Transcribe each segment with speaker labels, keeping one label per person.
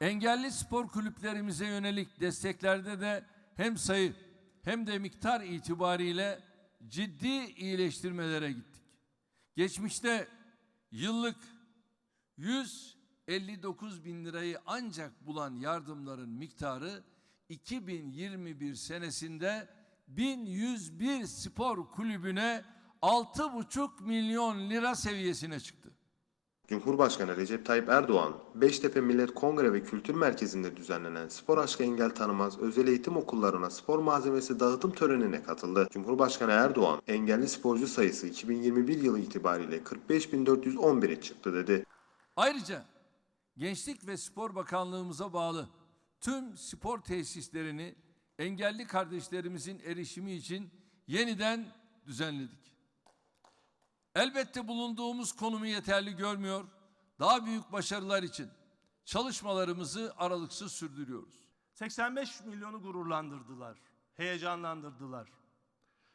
Speaker 1: Engelli spor kulüplerimize yönelik desteklerde de hem sayı hem de miktar itibariyle ciddi iyileştirmelere gittik. Geçmişte yıllık 159 bin lirayı ancak bulan yardımların miktarı 2021 senesinde 1101 spor kulübüne 6,5 milyon lira seviyesine çıktı.
Speaker 2: Cumhurbaşkanı Recep Tayyip Erdoğan, Beştepe Millet Kongre ve Kültür Merkezi'nde düzenlenen Spor Aşkı Engel Tanımaz özel eğitim okullarına spor malzemesi dağıtım törenine katıldı. Cumhurbaşkanı Erdoğan, engelli sporcu sayısı 2021 yılı itibariyle 45.411'e çıktı dedi.
Speaker 1: Ayrıca Gençlik ve Spor Bakanlığımıza bağlı tüm spor tesislerini engelli kardeşlerimizin erişimi için yeniden düzenledik. Elbette bulunduğumuz konumu yeterli görmüyor. Daha büyük başarılar için çalışmalarımızı aralıksız sürdürüyoruz.
Speaker 3: 85 milyonu gururlandırdılar, heyecanlandırdılar.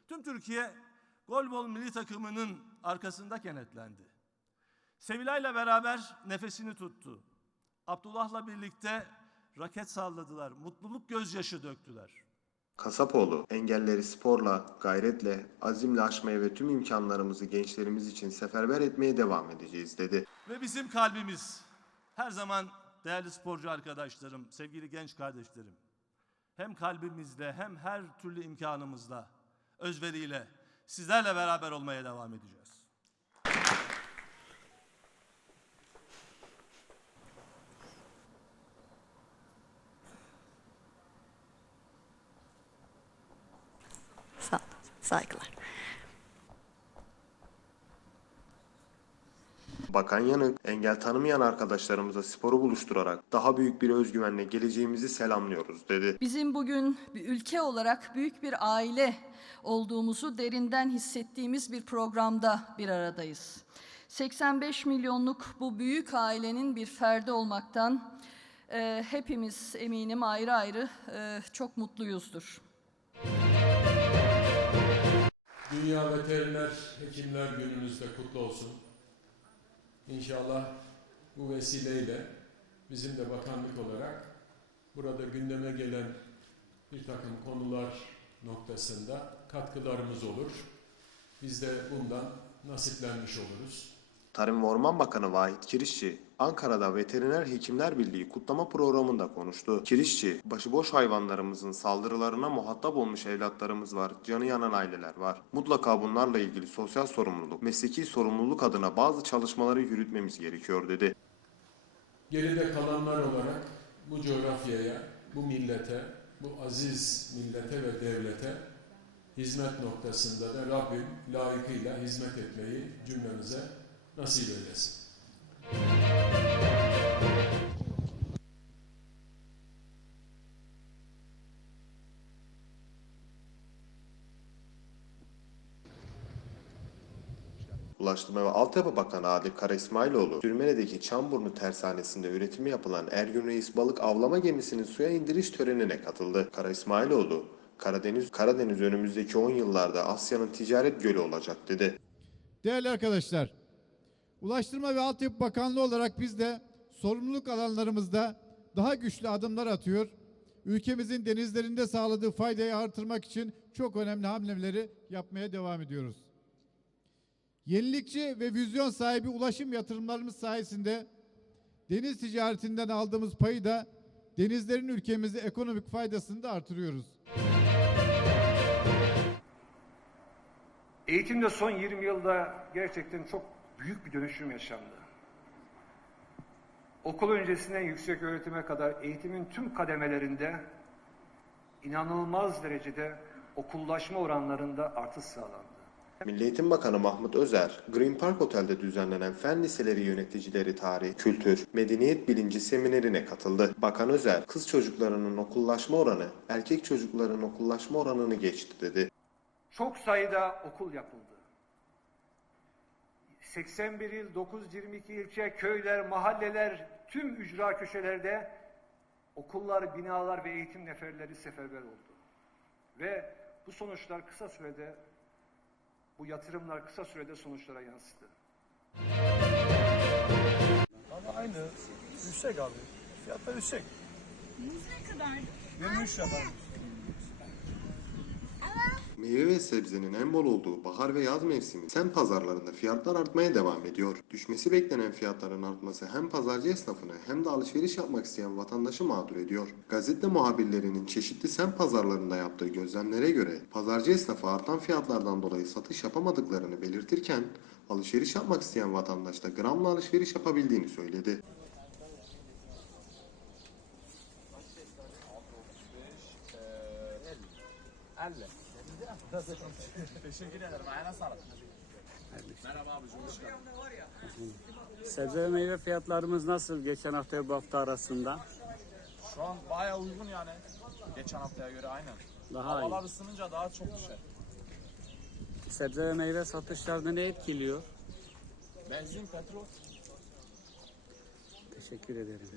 Speaker 3: Tüm Türkiye golbol milli takımının arkasında kenetlendi. Sevilay'la beraber nefesini tuttu. Abdullah'la birlikte raket salladılar, mutluluk gözyaşı döktüler.
Speaker 2: Kasapoğlu, engelleri sporla, gayretle, azimle aşmaya ve tüm imkanlarımızı gençlerimiz için seferber etmeye devam edeceğiz dedi.
Speaker 3: Ve bizim kalbimiz her zaman değerli sporcu arkadaşlarım, sevgili genç kardeşlerim. Hem kalbimizle hem her türlü imkanımızla, özveriyle sizlerle beraber olmaya devam edeceğiz.
Speaker 4: Saygılar.
Speaker 2: Bakan Yanık, engel tanımayan arkadaşlarımıza sporu buluşturarak daha büyük bir özgüvenle geleceğimizi selamlıyoruz dedi.
Speaker 5: Bizim bugün bir ülke olarak büyük bir aile olduğumuzu derinden hissettiğimiz bir programda bir aradayız. 85 milyonluk bu büyük ailenin bir ferdi olmaktan e, hepimiz eminim ayrı ayrı e, çok mutluyuzdur.
Speaker 6: Dünya Veteriner Hekimler Gününüz de kutlu olsun. İnşallah bu vesileyle bizim de bakanlık olarak burada gündeme gelen bir takım konular noktasında katkılarımız olur. Biz de bundan nasiplenmiş oluruz.
Speaker 2: Tarım ve Orman Bakanı Vahit Kirişçi, Ankara'da Veteriner Hekimler Birliği kutlama programında konuştu. Kirişçi, başıboş hayvanlarımızın saldırılarına muhatap olmuş evlatlarımız var, canı yanan aileler var. Mutlaka bunlarla ilgili sosyal sorumluluk, mesleki sorumluluk adına bazı çalışmaları yürütmemiz gerekiyor dedi.
Speaker 6: Geride kalanlar olarak bu coğrafyaya, bu millete, bu aziz millete ve devlete hizmet noktasında da Rabbim layıkıyla hizmet etmeyi cümlemize nasip eylesin.
Speaker 2: Ulaştırma ve Altyapı Bakanı Adil Kara İsmailoğlu, Sürmene'deki Çamburnu Tersanesi'nde üretimi yapılan Ergün Reis balık avlama gemisinin suya indiriş törenine katıldı. Kara İsmailoğlu, Karadeniz, Karadeniz önümüzdeki 10 yıllarda Asya'nın ticaret gölü olacak dedi.
Speaker 7: Değerli arkadaşlar, Ulaştırma ve Altyapı Bakanlığı olarak biz de sorumluluk alanlarımızda daha güçlü adımlar atıyor. Ülkemizin denizlerinde sağladığı faydayı artırmak için çok önemli hamleleri yapmaya devam ediyoruz. Yenilikçi ve vizyon sahibi ulaşım yatırımlarımız sayesinde deniz ticaretinden aldığımız payı da denizlerin ülkemize ekonomik faydasını da artırıyoruz.
Speaker 8: Eğitimde son 20 yılda gerçekten çok büyük bir dönüşüm yaşandı. Okul öncesinden yüksek öğretime kadar eğitimin tüm kademelerinde inanılmaz derecede okullaşma oranlarında artış sağlandı.
Speaker 2: Milli Eğitim Bakanı Mahmut Özer, Green Park Otel'de düzenlenen fen liseleri yöneticileri tarih, kültür, medeniyet bilinci seminerine katıldı. Bakan Özer, kız çocuklarının okullaşma oranı, erkek çocukların okullaşma oranını geçti dedi.
Speaker 8: Çok sayıda okul yapıldı. 81 il, 922 ilçe, köyler, mahalleler, tüm ücra köşelerde okullar, binalar ve eğitim neferleri seferber oldu. Ve bu sonuçlar kısa sürede, bu yatırımlar kısa sürede sonuçlara yansıdı.
Speaker 9: Ama aynı yüksek abi. Fiyatlar yüksek.
Speaker 10: Muz ne kadar?
Speaker 9: 23 lira falan.
Speaker 2: Meyve ve sebzenin en bol olduğu bahar ve yaz mevsimi sen pazarlarında fiyatlar artmaya devam ediyor. Düşmesi beklenen fiyatların artması hem pazarcı esnafını hem de alışveriş yapmak isteyen vatandaşı mağdur ediyor. Gazete muhabirlerinin çeşitli sen pazarlarında yaptığı gözlemlere göre pazarcı esnafı artan fiyatlardan dolayı satış yapamadıklarını belirtirken alışveriş yapmak isteyen vatandaş da gramla alışveriş yapabildiğini söyledi.
Speaker 11: Sebze ve meyve fiyatlarımız nasıl geçen hafta ve bu hafta arasında?
Speaker 9: Şu an bayağı uygun yani. Geçen haftaya göre aynen.
Speaker 11: Daha iyi.
Speaker 9: Havalar ısınınca daha çok düşer.
Speaker 11: Sebze ve meyve satışlarını ne etkiliyor?
Speaker 9: Benzin, petrol.
Speaker 11: Teşekkür ederim.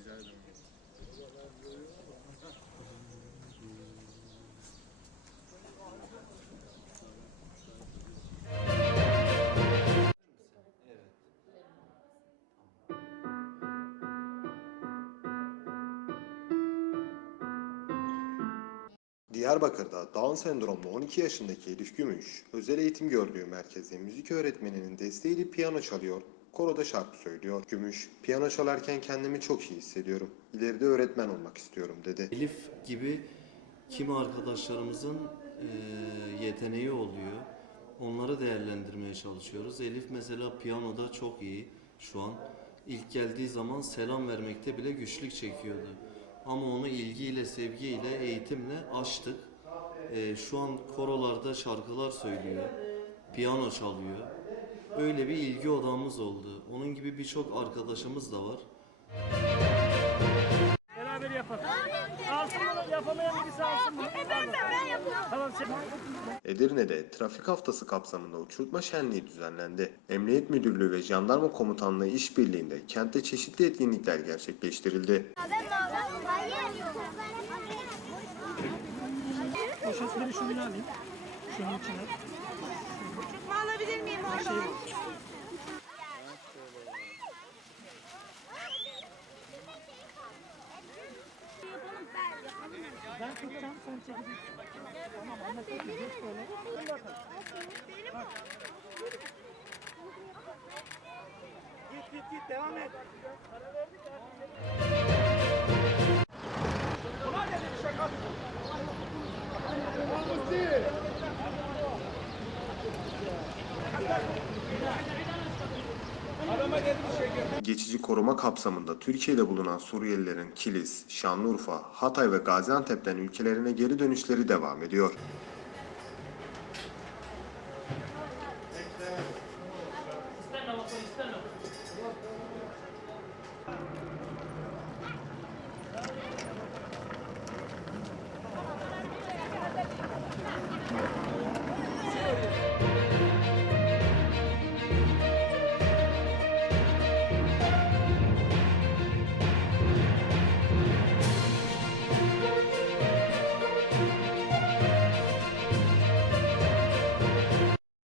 Speaker 2: Diyarbakır'da Down sendromlu 12 yaşındaki Elif Gümüş, özel eğitim gördüğü merkezde müzik öğretmeninin desteğiyle piyano çalıyor, koroda şarkı söylüyor. Gümüş, piyano çalarken kendimi çok iyi hissediyorum. İleride öğretmen olmak istiyorum dedi.
Speaker 12: Elif gibi kimi arkadaşlarımızın eee, yeteneği oluyor. Onları değerlendirmeye çalışıyoruz. Elif mesela piyanoda çok iyi şu an. İlk geldiği zaman selam vermekte bile güçlük çekiyordu. Ama onu ilgiyle, sevgiyle, eğitimle açtık. Eee, şu an korolarda şarkılar söylüyor. Piyano çalıyor. Öyle bir ilgi odamız oldu. Onun gibi birçok arkadaşımız da var.
Speaker 11: Beraber yapalım. Alsın bunu yapamayan birisi alsın bunu.
Speaker 10: Ben ben ben yapıyorum.
Speaker 11: Tamam sen.
Speaker 2: Edirne'de trafik haftası kapsamında uçurtma şenliği düzenlendi. Emniyet Müdürlüğü ve Jandarma Komutanlığı işbirliğinde kentte çeşitli etkinlikler gerçekleştirildi.
Speaker 11: Poşetleri şunu alayım. Şunun içine.
Speaker 10: Uçurtma alabilir miyim oradan?
Speaker 11: Ben tutacağım sen çekeceksin. Tamam anlaşıldı. Geç böyle. Dur bakalım. Git git git devam et.
Speaker 2: Geçici koruma kapsamında Türkiye'de bulunan Suriyelilerin Kilis, Şanlıurfa, Hatay ve Gaziantep'ten ülkelerine geri dönüşleri devam ediyor.